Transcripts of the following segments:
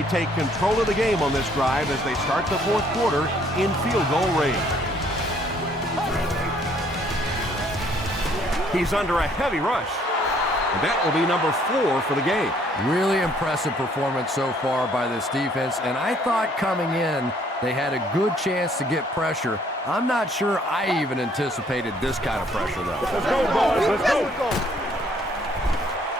Miami take control of the game on this drive as they start the fourth quarter in field goal range. He's under a heavy rush. And that will be number 4 for the game. Really impressive performance so far by this defense, and I thought coming in they had a good chance to get pressure. I'm not sure I even anticipated this kind of pressure, though. Let's go, boys. Let's go.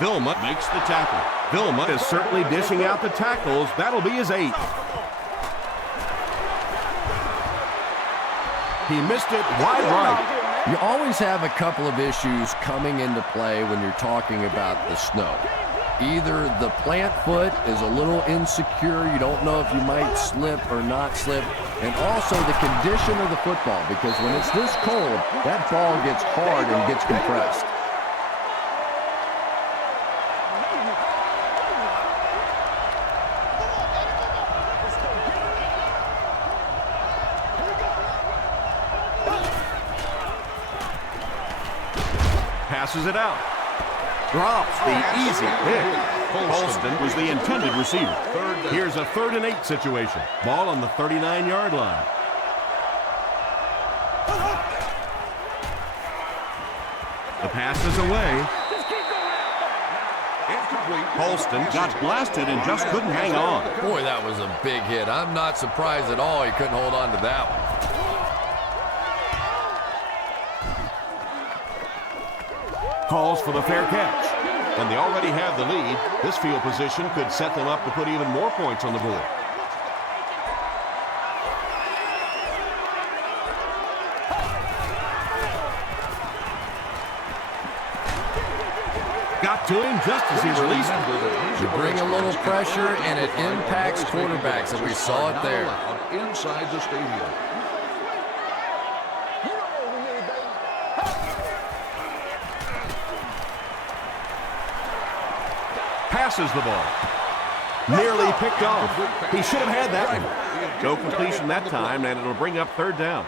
Vilma makes the tackle. Vilma is certainly dishing out the tackles. That'll be his 8th. He missed it wide right. You always have a couple of issues coming into play when you're talking about the snow. Either the plant foot is a little insecure, you don't know if you might slip or not slip, and also the condition of the football, because when it's this cold, that ball gets hard and gets compressed. Passes it out. Drops the easy pick. Holston was the intended receiver. Here's a 3rd and 8 situation. Ball on the 39-yard line. The pass is away. Holston got blasted and just couldn't hang on. Boy, that was a big hit. I'm not surprised at all he couldn't hold on to that one. Calls for the fair catch. And they already have the lead. This field position could set them up to put even more points on the board. Got to him just as he released it. You bring a little pressure and it impacts quarterbacks, and we saw it there. Inside the stadium. Passes the ball. Nearly picked off. He should have had that one. No completion that time, and it'll bring up 3rd down.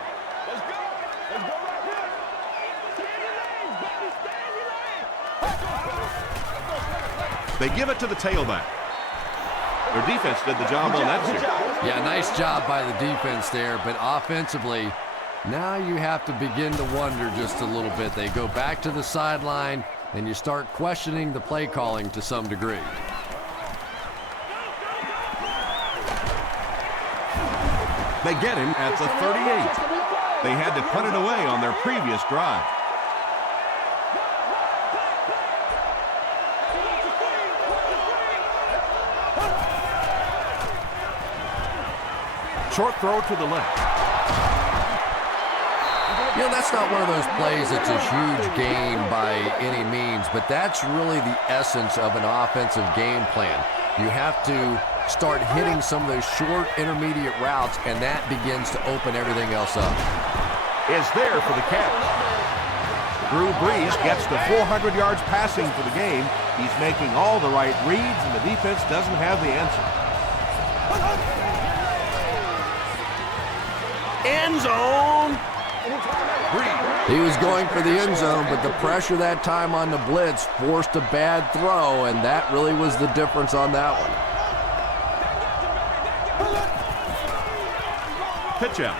They give it to the tailback. Their defense did the job on that series. Yeah, nice job by the defense there, but offensively, now you have to begin to wonder just a little bit. They go back to the sideline, and you start questioning the play calling to some degree. They get him at the 38. They had to punt it away on their previous drive. Short throw to the left. You know, that's not one of those plays that's a huge gain by any means, but that's really the essence of an offensive game plan. You have to start hitting some of those short intermediate routes, and that begins to open everything else up. Is there for the catch. Drew Brees gets to 400 yards passing for the game. He's making all the right reads, and the defense doesn't have the answer. End zone. He was going for the end zone, but the pressure that time on the blitz forced a bad throw, and that really was the difference on that one. Pitch out.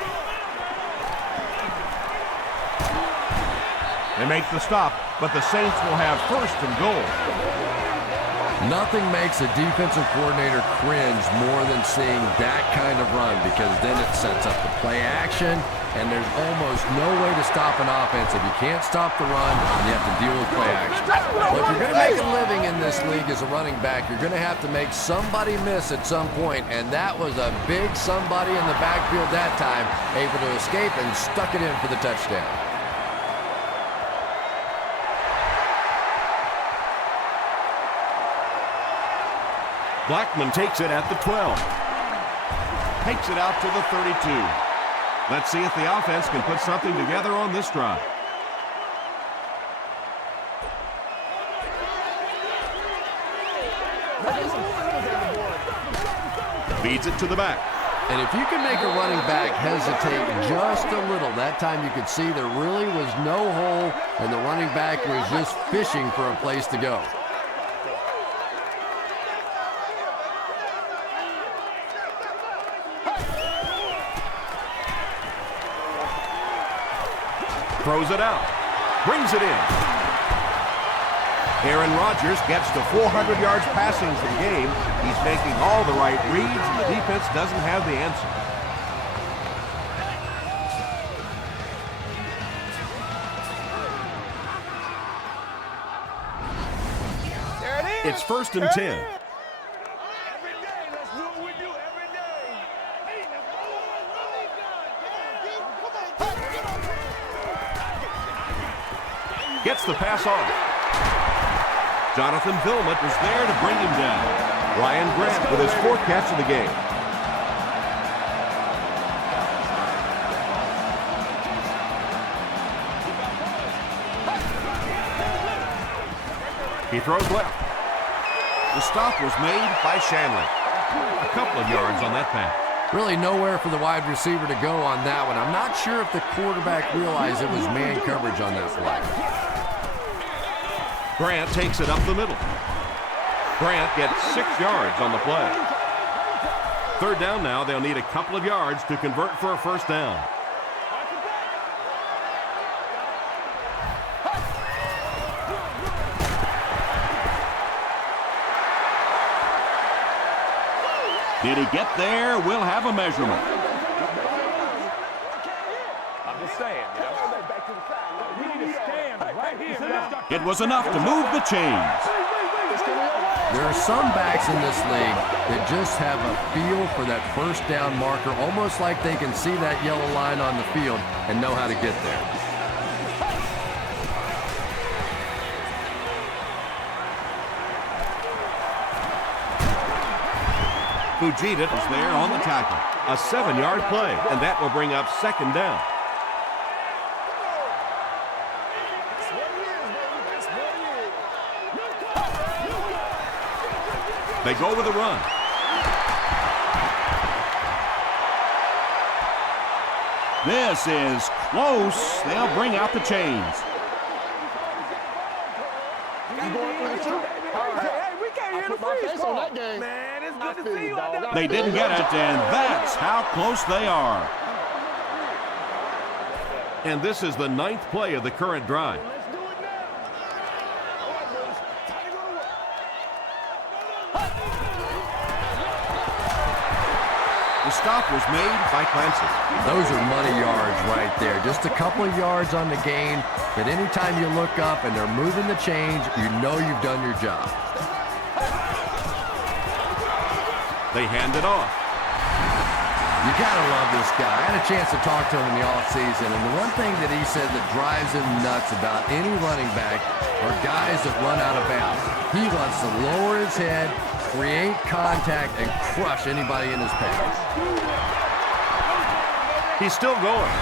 They make the stop, but the Saints will have 1st and goal. Nothing makes a defensive coordinator cringe more than seeing that kind of run, because then it sets up the play action, and there's almost no way to stop an offense if you can't stop the run and you have to deal with play action. Well, if you're going to make a living in this league as a running back, you're going to have to make somebody miss at some point, and that was a big somebody in the backfield that time, able to escape and stuck it in for the touchdown. Blackman takes it at the 12. Takes it out to the 32. Let's see if the offense can put something together on this drive. Feeds it to the back. And if you can make a running back hesitate just a little, that time you could see there really was no hole, and the running back was just fishing for a place to go. Throws it out. Brings it in. Aaron Rodgers gets to 400 yards passing for the game. He's making all the right reads, and the defense doesn't have the answer. It's 1st and 10. Gets the pass off. Jonathan Vilmot is there to bring him down. Ryan Grant with his 4th catch of the game. He throws left. The stop was made by Shanley. A couple of yards on that pass. Really nowhere for the wide receiver to go on that one. I'm not sure if the quarterback realized it was man coverage on that play. Grant takes it up the middle. Grant gets 6 yards on the play. 3rd down now. They'll need a couple of yards to convert for a 1st down. Did he get there? We'll have a measurement. I'm just saying, you know. We need to stand right here. It was enough to move the chains. There are some backs in this league that just have a feel for that 1st down marker, almost like they can see that yellow line on the field and know how to get there. Fujita is there on the tackle. A 7-yard play, and that will bring up 2nd down. They go with a run. This is close. They'll bring out the chains. Man, it's good to see you out there. They didn't get it, and that's how close they are. And this is the 9th play of the current drive. Let's do it now. All right, boys. Time to go to work. The stop was made by Clancy. Those are money yards right there. Just a couple of yards on the gain, but anytime you look up and they're moving the chains, you know you've done your job. They hand it off. You gotta love this guy. I had a chance to talk to him in the offseason, and the one thing that he said that drives him nuts about any running back are guys that run out of bounds. He wants to lower his head, create contact, and crush anybody in his path. He's still going.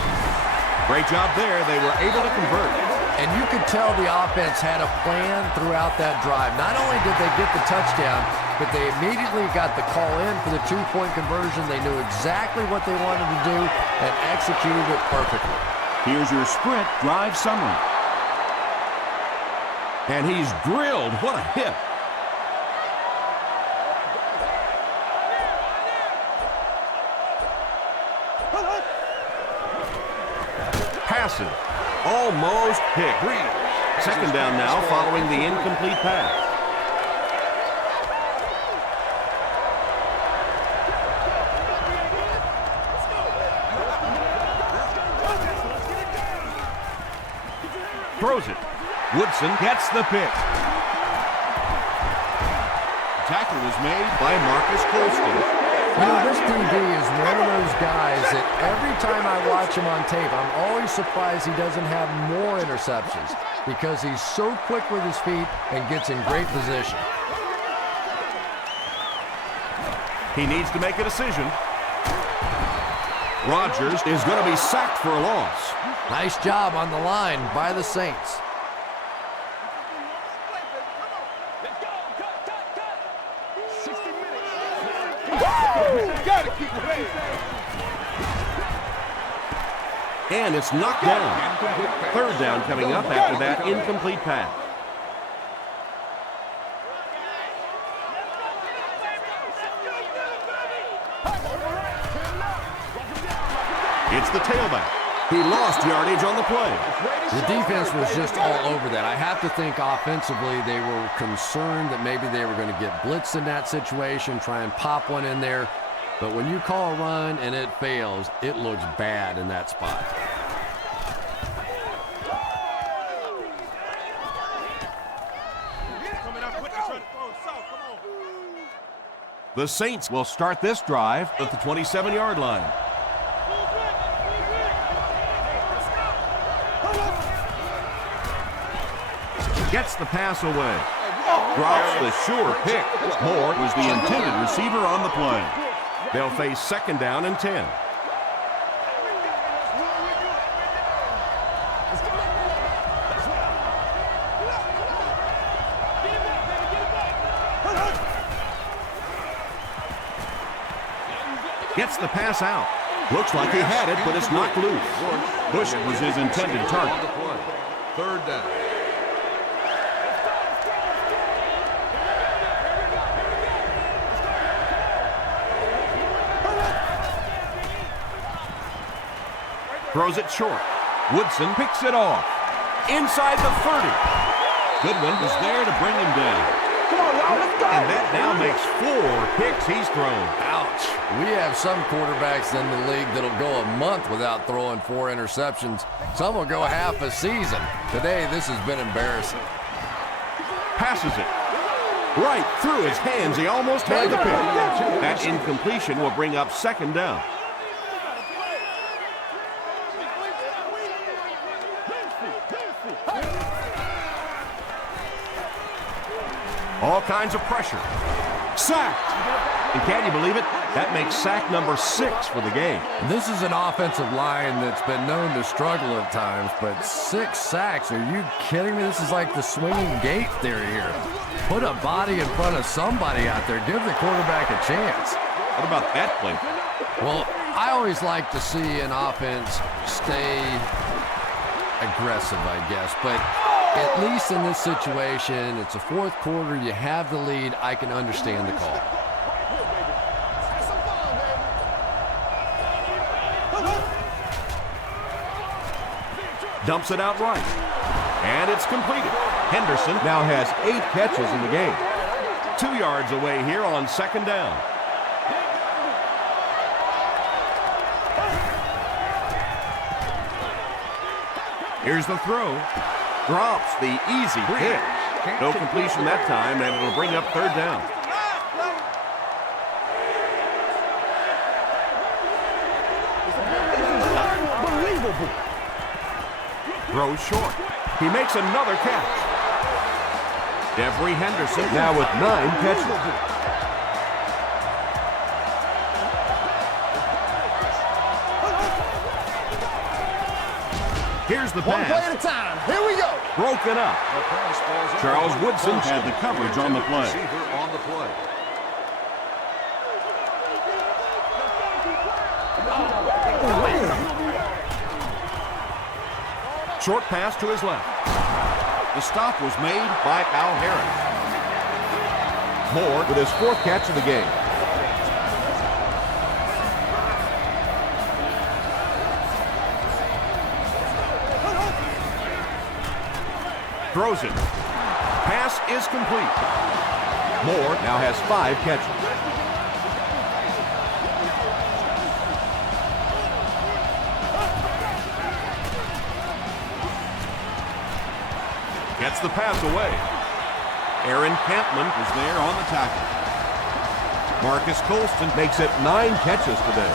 Great job there. They were able to convert. And you could tell the offense had a plan throughout that drive. Not only did they get the touchdown, but they immediately got the call in for the 2-point conversion. They knew exactly what they wanted to do and executed it perfectly. Here's your sprint drive summary. And he's drilled. What a hit. Passes. Almost picked. 2nd down now following the incomplete pass. Throws it. Woodson gets the pick. Tackle was made by Marcus Colston. You know, this DB is one of those guys that every time I watch him on tape, I'm always surprised he doesn't have more interceptions because he's so quick with his feet and gets in great position. He needs to make a decision. Rodgers is going to be sacked for a loss. Nice job on the line by the Saints. And it's knocked down. 3rd down coming up after that incomplete pass. It's the tailback. He lost yardage on the play. The defense was just all over that. I have to think offensively they were concerned that maybe they were going to get blitzed in that situation, try and pop one in there. But when you call a run and it fails, it looks bad in that spot. The Saints will start this drive at the 27-yard line. Gets the pass away. Drops the sure pick. Moore was the intended receiver on the play. They'll face 2nd down and 10. Gets the pass out. Looks like he had it, but it's knocked loose. Bush was his intended target. 3rd down. Throws it short. Woodson picks it off. Inside the 30. Goodwin was there to bring him down. Come on, y'all, let's go. And that now makes 4 picks he's thrown. Ouch. We have some quarterbacks in the league that'll go a month without throwing 4 interceptions. Some will go half a season. Today, this has been embarrassing. Passes it. Right through his hands. He almost had the pick. That incompletion will bring up 2nd down. All kinds of pressure. Sacked. And can you believe it? That makes sack number 6 for the game. This is an offensive line that's been known to struggle at times, but 6 sacks, are you kidding me? This is like the swinging gate theory here. Put a body in front of somebody out there. Give the quarterback a chance. What about that play? Well, I always like to see an offense stay aggressive, I guess, but at least in this situation, it's a 4th quarter, you have the lead, I can understand the call. Dumps it out right. And it's completed. Henderson now has 8 catches in the game. 2 yards away here on 2nd down. Here's the throw. Drops the easy pitch. No completion that time, and it'll bring up 3rd down. Unbelievable. Throws short. He makes another catch. Devery Henderson now with 9 catches. Here's the pass. One play at a time. Here we go. Broken up. Charles Woodson had the coverage on the play. On the play. Short pass to his left. The stop was made by Al Harris. Moore with his 4th catch of the game. Throws it. Pass is complete. Moore now has 5 catches. Gets the pass away. Aaron Campman is there on the tackle. Marcus Colston makes it 9 catches today.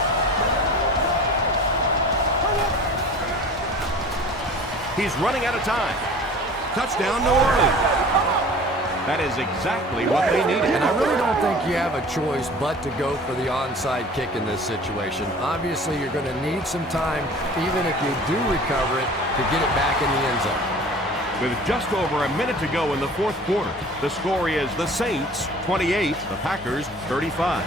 He's running out of time. Touchdown, New Orleans. That is exactly what they needed. And I really don't think you have a choice but to go for the onside kick in this situation. Obviously, you're going to need some time, even if you do recover it, to get it back in the end zone. With just over a minute to go in the 4th quarter, the score is the Saints 28, the Packers 35.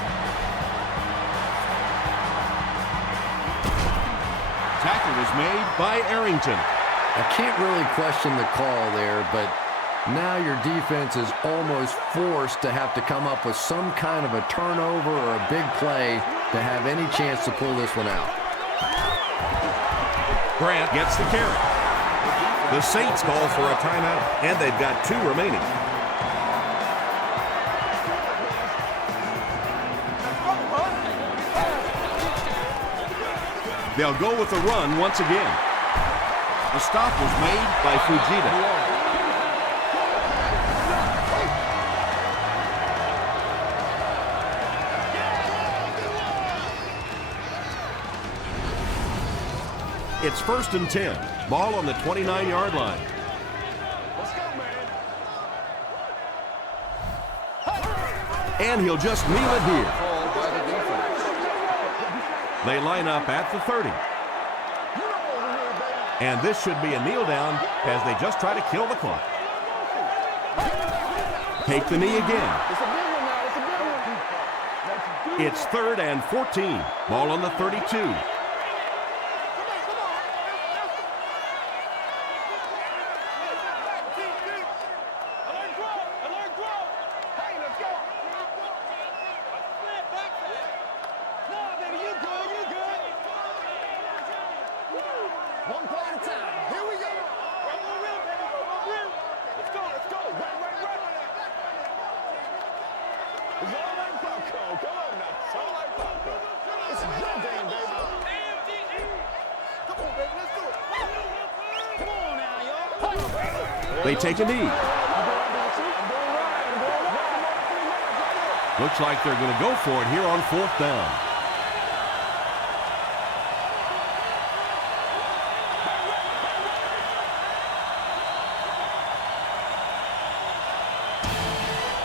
Tackle was made by Arrington. I can't really question the call there, but now your defense is almost forced to have to come up with some kind of a turnover or a big play to have any chance to pull this one out. Grant gets the carry. The Saints call for a timeout, and they've got 2 remaining. They'll go with the run once again. The stop was made by Fujita. It's 1st and 10. Ball on the 29-yard line. Let's go, man. And he'll just kneel it here. Called by the defense. They line up at the 30. And this should be a kneel down as they just try to kill the clock. Take the knee again. It's a big one now. It's a big one. It's 3rd and 14. Ball on the 32. One play at a time. Here we go. Let's go. Let's go. Right. It's all like popcorn. Come on now. It's all like popcorn. This is your game, baby. Come on, baby. Let's do it. Come on now, y'all. They take a knee. Looks like they're going to go for it here on 4th down.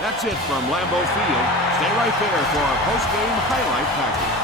That's it from Lambeau Field. Stay right there for our post-game highlight package.